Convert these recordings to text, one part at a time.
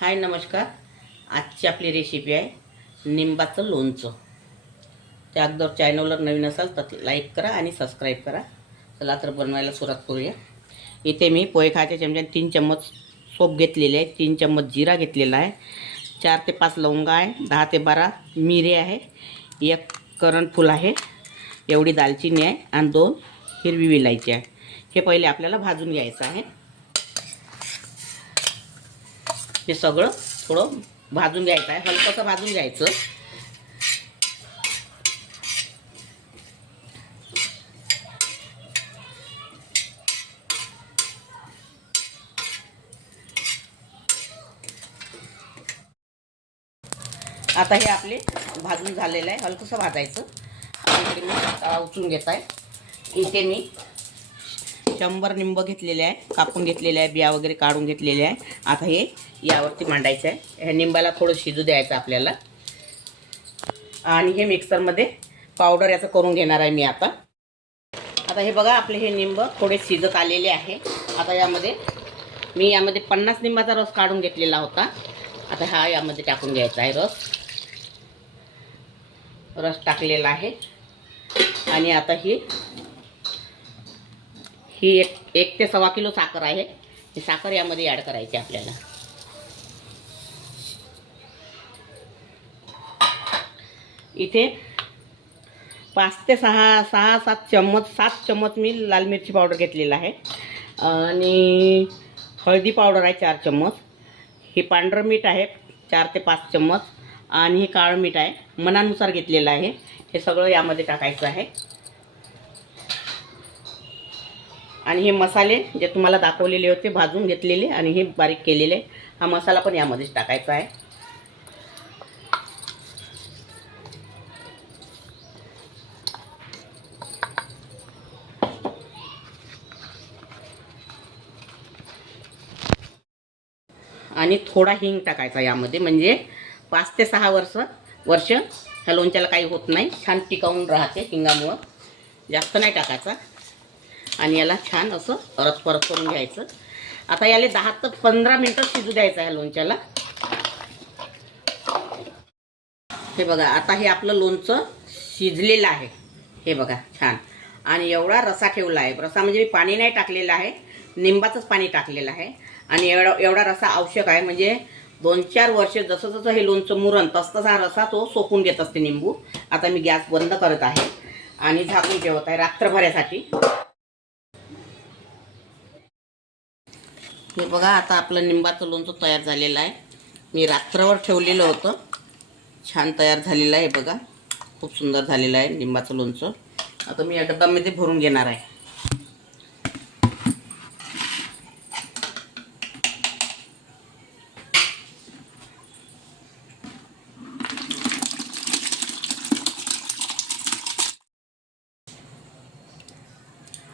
हाय नमस्कार. आजची आपली रेसिपी आहे निंबाचं लोणचं. त्या अगोदर चॅनलवर नवीन असाल तर लाईक करा आणि सबस्क्राईब करा. चला तर बनवायला सुरुवात करूया. इथे मी पोहे खायच्या चमच्याने तीन चम्मच सोप घेतलेले आहे. तीन चम्मच जिरा घेतलेला आहे. चार ते पाच लवंगा आहे. दहा ते बारा मिरे आहे. एक करणफूल आहे. एवढी दालचिनी आहे. आणि दोन हिरवी विलायची आहे. हे पहिले आपल्याला भाजून घ्यायचं आहे. हे सगळं थोडं भाजून घ्यायचं आहे. हलकंसं भाजून घ्यायचं. आता हे आपले भाजून झालेलं आहे. हलकंसं भाजायचं. इकडे मी उचलून घेत आहे. इथे मी शंभर निंब घेतलेले आहे कापून घेतलेले आहे बिया वगैरे काढून घेतलेले आहे. आता हे यावरती मांडायचं आहे. ह्या निंबाला थोडं शिजू द्यायचं आपल्याला. आणि हे मिक्सरमध्ये पावडर याचं करून घेणार आहे मी आता. आता हे बघा आपले हे निंब थोडे शिजत आलेले आहे. आता यामध्ये मी यामध्ये पन्नास निंबाचा रस काढून घेतलेला होता. आता हा यामध्ये टाकून घ्यायचा आहे रस. रस टाकलेला आहे. आणि आता ही ही एक एक ते सव्वा किलो साखर आहे. ही साखर यामध्ये ॲड करायची आपल्याला. इथे पाच ते सहा सहा सात चम्मच सात चम्मच मी लाल मिरची पावडर घेतलेला आहे. आणि हळदी पावडर आहे चार चम्मच. हे पांढरं मीठ आहे चार ते पाच चम्मच. आणि हे काळं मीठ आहे. मनानुसार घेतलेलं आहे. हे सगळं यामध्ये टाकायचं आहे. आणि हे मसाले जे तुम्हाला दाखवलेले होते भाजून घेतलेले आणि हे बारीक केलेले हा मसाला पण यामध्येच टाकायचा आहे. आणि थोडा हिंग टाकायचा यामध्ये म्हणजे पाच ते सहा वर्ष वर्ष ह्या लोणच्याला काही होत नाही. छान टिकावून राहते हिंगामुळं. जास्त नाही टाकायचा. आणि याला छान असं परत परत करून घ्यायचं. आता याला दहा ते पंधरा मिनटं शिजू द्यायचं आहे लोणच्याला. हे बघा आता हे आपलं लोणचं शिजलेलं आहे. हे बघा छान. आणि एवढा रसा ठेवला आहे. रसा म्हणजे मी पाणी नाही टाकलेलं आहे निंबाचंच पाणी टाकलेलं आहे. आणि एवढा एवढा रसा आवश्यक आहे. म्हणजे दोन चार वर्ष जसं जसं हे लोणचं मुरण तसतसा हा रसा तो सोकून घेत असते निंबू. आता मी गॅस बंद करत आहे. आणि झाकून ठेवत आहे रात्रभऱ्यासाठी हे बघा आता आपलं निंबाचं लोणचं तयार झालेलं आहे. मी रात्रभर ठेवलेलं होतं. छान तयार झालेलं आहे बघा. खूप सुंदर झालेलं आहे लिंबाचं लोणचं. आता मी या डब्यामध्ये भरून घेणार आहे.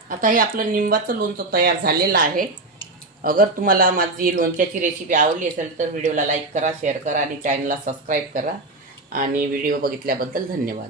आता हे आपलं निंबाचं लोणचं तयार झालेलं आहे. अगर तुम्हाला माझी लोणच्याची रेसिपी आवडली असेल तर व्हिडिओला लाईक करा शेअर करा आणि चॅनलला सबस्क्राईब करा. आणि व्हिडिओ बघितल्याबद्दल धन्यवाद.